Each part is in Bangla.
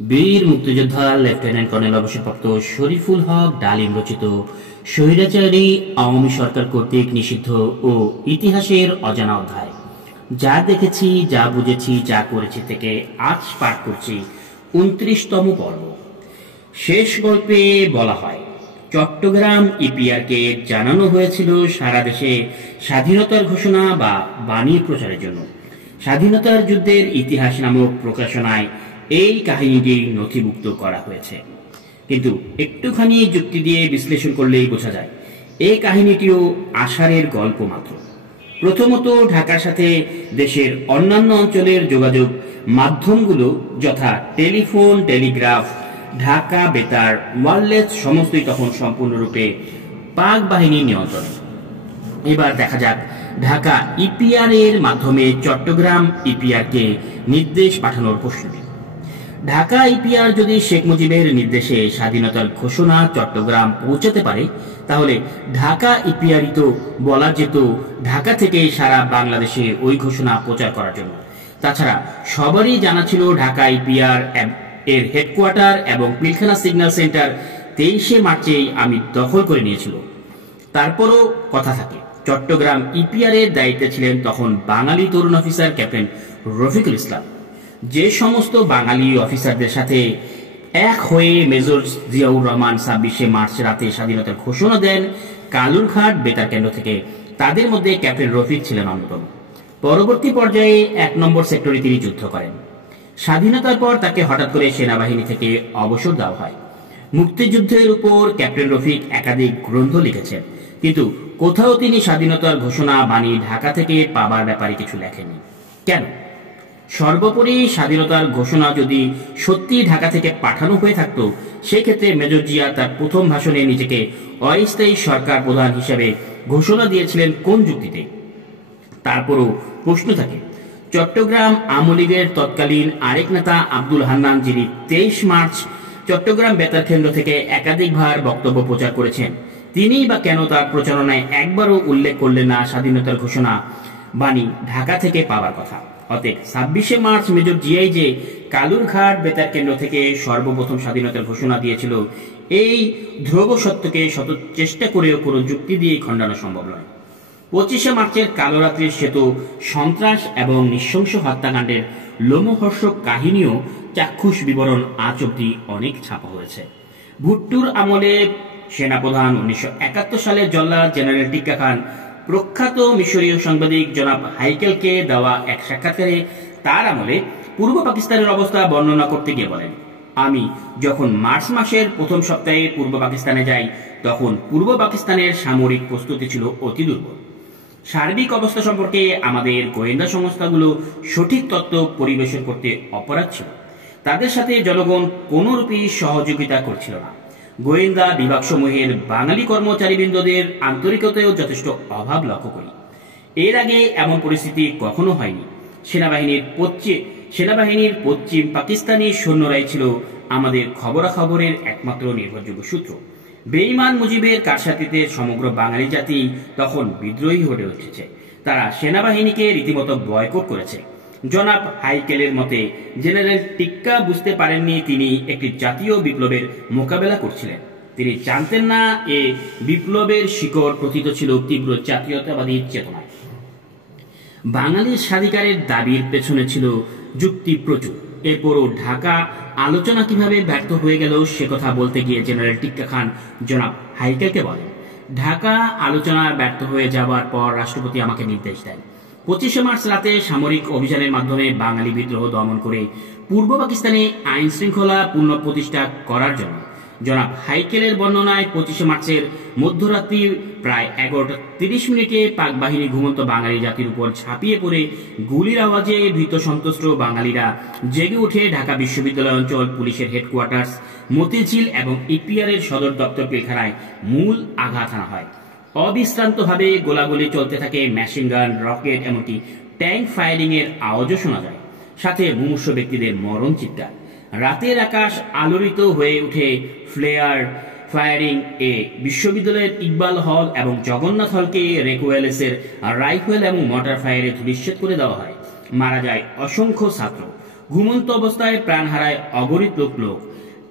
বীর মুক্তিযোদ্ধা লেফটেন্যান্ট কর্নেল অবসরপ্রাপ্ত শরীফুল হক ডালিম রচিত স্বৈরাচারী আওয়ামী সরকার কর্তৃক নিষিদ্ধ ও ইতিহাসের অজানা অধ্যায়, যা দেখেছি, যা বুঝেছি, যা করেছি থেকে আজ পাঠ করছি ২৯তম পর্ব। শেষ গল্পে বলা হয়, চট্টগ্রাম ইপিআরকে জানানো হয়েছিল সারা দেশে স্বাধীনতার ঘোষণা বা বাণী প্রচারের জন্য। স্বাধীনতার যুদ্ধের ইতিহাস নামক প্রকাশনায় এই কাহিনীটি নথিভুক্ত করা হয়েছে, কিন্তু একটুখানি যুক্তি দিয়ে বিশ্লেষণ করলেই বোঝা যায় এই কাহিনীটিও আষাঢ়ের গল্প মাত্র। প্রথমত, ঢাকার সাথে দেশের অন্যান্য অঞ্চলের যোগাযোগ মাধ্যমগুলো যথা টেলিফোন, টেলিগ্রাফ, ঢাকা বেতার, ওয়্যারলেস সমস্তই তখন সম্পূর্ণরূপে পাক বাহিনীর নিয়ন্ত্রণে। এবার দেখা যাক ঢাকা ইপিআর এর মাধ্যমে চট্টগ্রাম ইপিআরকে নির্দেশ পাঠানোর প্রশ্নটি। ঢাকা ইপিআর যদি শেখ মুজিবের নির্দেশে স্বাধীনতার ঘোষণা চট্টগ্রাম পৌঁছাতে পারে, তাহলে ঢাকা ইপিআরই তো বলা যেত ঢাকা থেকে সারা বাংলাদেশে ওই ঘোষণা প্রচার করার জন্য। তাছাড়া সবারই জানা ছিল ঢাকা ইপিআর এর হেডকোয়ার্টার এবং পিলখানা সিগন্যাল সেন্টার ২৩শে মার্চেই আমি দখল করে নিয়েছিল। তারপরও কথা থাকে, চট্টগ্রাম ইপিআর এর দায়িত্বে ছিলেন তখন বাঙালি তরুণ অফিসার ক্যাপ্টেন রফিকুল ইসলাম। যে সমস্ত বাঙালি অফিসারদের সাথে এক হয়ে মেজর জিয়াউর রহমান ২৬শে মার্চ রাতে স্বাধীনতার ঘোষণা দেন কালুরঘাট বেতার কেন্দ্র থেকে, তাদের মধ্যে ক্যাপ্টেন রফিক ছিলেন অন্যতম। পরবর্তী পর্যায়ে ১ নম্বর সেক্টরে তিনি যুদ্ধ করেন। স্বাধীনতার পর তাকে হঠাৎ করে সেনাবাহিনী থেকে অবসর দেওয়া হয়। মুক্তিযুদ্ধের উপর ক্যাপ্টেন রফিক একাধিক গ্রন্থ লিখেছেন, কিন্তু কোথাও তিনি স্বাধীনতার ঘোষণা বাণী ঢাকা থেকে পাবার ব্যাপারে কিছু লেখেননি। কেন? সর্বোপরি স্বাধীনতার ঘোষণা যদি সত্যি ঢাকা থেকে পাঠানো হয়ে থাকতো, সেক্ষেত্রে মেজর জিয়া তার প্রথম ভাষণে নিজেকে অস্থায়ী সরকার প্রধান হিসেবে ঘোষণা দিয়েছিলেন কোন যুক্তিতে? তারপরও প্রশ্ন থাকে, চট্টগ্রাম আওয়ামী লীগের তৎকালীন আরেক নেতা আব্দুল হান্নান, যিনি ২৩ মার্চ চট্টগ্রাম বেতার কেন্দ্র থেকে একাধিকবার বক্তব্য প্রচার করেছেন, তিনিই বা কেন তার প্রচারণায় একবারও উল্লেখ করলেন না স্বাধীনতার ঘোষণা বাণী ঢাকা থেকে পাওয়ার কথা? অতএব ২৬শে মার্চ মেজর জিয়াই যে কালুরঘাট বেতার কেন্দ্র থেকে সর্বপ্রথম স্বাধীনতার ঘোষণা দিয়েছিল, এই ধ্রুব সত্যকে শত চেষ্টা করেও কোনো যুক্তি দিয়ে খণ্ডানো সম্ভব নয়। ২৫শে মার্চের কালোরাত্রির সেতু সন্ত্রাস এবং নৃশংস হত্যাকাণ্ডের লোমহর্ষক কাহিনীও চাক্ষুষ বিবরণ আজ অব্দি অনেক ছাপা হয়েছে। ভুট্টোর আমলে সেনাপ্রধান ১৯৭১ সালে জল্লাদ জেনারেল টিক্কা খান প্রখ্যাত মিশরীয় সাংবাদিক জনাব হাইকেলকে দেওয়া এক সাক্ষাৎকারে তার আমলে পূর্ব পাকিস্তানের অবস্থা বর্ণনা করতে গিয়ে বলেন, আমি যখন মার্চ মাসের প্রথম সপ্তাহে পূর্ব পাকিস্তানে যাই, তখন পূর্ব পাকিস্তানের সামরিক প্রস্তুতি ছিল অতি দুর্বল। সার্বিক অবস্থা সম্পর্কে আমাদের গোয়েন্দা সংস্থাগুলো সঠিক তথ্য পরিবেশন করতে অপরাগ ছিল। তাদের সাথে জনগণ কোনোরূপই সহযোগিতা করছিল না। গোয়েন্দা বিভাগসমূহের বাঙালি কর্মচারীবৃন্দদের আন্তরিকতায়ও যথেষ্ট অভাব লক্ষ্য করি। এর আগে এমন পরিস্থিতি কখনো হয়নি। সেনাবাহিনীর পশ্চিম পাকিস্তানি সৈন্যরাই ছিল আমাদের খবরাখবরের একমাত্র নির্ভরযোগ্য সূত্র। বেঈমান মুজিবের কারসাতিতে সমগ্র বাঙালি জাতি তখন বিদ্রোহী হয়ে উঠেছে। তারা সেনাবাহিনীকে রীতিমতো বয়কট করেছে। জনাব হাইকেলের মতে, জেনারেল টিক্কা বুঝতে পারেননি তিনি একটি জাতীয় বিপ্লবের মোকাবেলা করছিলেন। তিনি জানতেন না এ বিপ্লবের শিকড় প্রথিত ছিল তীব্র জাতীয়তাবাদী চেতনায়। বাঙালির স্বাধিকারের দাবির পেছনে ছিল যুক্তি প্রচুর। এরপরও ঢাকা আলোচনা কিভাবে ব্যর্থ হয়ে গেল সে কথা বলতে গিয়ে জেনারেল টিক্কা খান জনাব হাইকেলকে বলেন, ঢাকা আলোচনা ব্যর্থ হয়ে যাওয়ার পর রাষ্ট্রপতি আমাকে নির্দেশ দেন ২৫শে মার্চ রাতে সামরিক অভিযানের মাধ্যমে বাঙালি বিদ্রোহ দমন করে পূর্ব পাকিস্তানে আইন শৃঙ্খলা পুনঃপ্রতিষ্ঠা করার জন্য। জনাব হাইকেলের বর্ণনায় ২৫শে মার্চের মধ্যরাত্রি প্রায় ১১:৩০ পাক বাহিনী ঘুমন্ত বাঙালি জাতির উপর ঝাঁপিয়ে পড়ে গুলির আওয়াজে ভীত সন্ত্রস্ত বাঙালিরা জেগে উঠে ঢাকা বিশ্ববিদ্যালয় অঞ্চল, পুলিশের হেডকোয়ার্টার্স, মতিঝিল এবং ইপিআর এর সদর দপ্তর পিলখানায় মূল আঘাত হানা হয়। অবিশ্রান্তভাবে গোলাগুলি চলতে থাকে, মেশিন গান, রকেট, এমনকি ট্যাঙ্ক ফায়ারিং এর আওয়াজও শোনা যায়, সাথে মুমূর্ষ ব্যক্তিদের মরণ চিৎকার। রাতের আকাশ আলোড়িত হয়ে উঠে ফ্লেয়ার ফায়ারিং এ বিশ্ববিদ্যালয়ের ইকবাল হল এবং জগন্নাথ হলকে রেকোয়েলস এর রাইফেল এবং মর্টার ফায়ারে ধূলিসাৎ করে দেওয়া হয়। মারা যায় অসংখ্য ছাত্র। ঘুমন্ত অবস্থায় প্রাণ হারায় অগণিত লোক।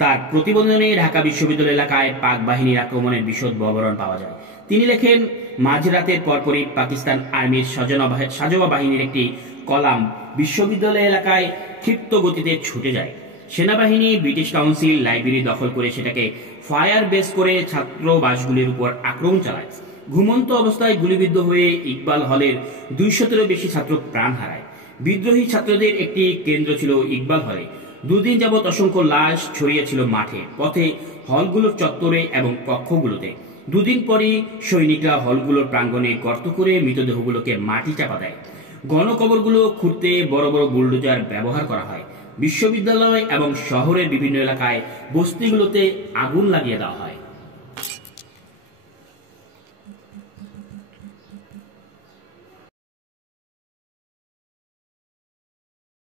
তার প্রতিবেদনে ঢাকা বিশ্ববিদ্যালয় এলাকায় পাক বাহিনীর আক্রমণের বিশদ বিবরণ পাওয়া যায়। তিনি লেখেন, মাঝরাতের পরপরই পাকিস্তান আর্মির সাজোয়া বাহিনীর একটি কলাম বিশ্ববিদ্যালয় এলাকায় ক্ষিপ্ত গতিতে ছুটে যায়। সেনাবাহিনী ব্রিটিশ কাউন্সিল লাইব্রেরি দখল করে সেটাকে ফায়ার বেস করে ছাত্রবাসগুলির উপর আক্রমণ চালায়। ঘুমন্ত অবস্থায় গুলিবিদ্ধ হয়ে ইকবাল হলের 200-টিরও বেশি ছাত্র প্রাণ হারায়। বিদ্রোহী ছাত্রদের একটি কেন্দ্র ছিল ইকবাল হলে। দুদিন যাবৎ অসংখ্য লাশ ছড়িয়েছিল মাঠে, পথে, হলগুলোর চত্বরে এবং কক্ষগুলোতে। দুদিন পরই সৈনিকরা হলগুলোর প্রাঙ্গণে গর্ত করে মৃতদেহগুলোকে মাটি চাপা দেয়। গণকবরগুলো খুঁড়তে বড় বড় বুলডোজার ব্যবহার করা হয়। বিশ্ববিদ্যালয় এবং শহরের বিভিন্ন এলাকায় বস্তিগুলোতে আগুন লাগিয়ে দেওয়া হয়।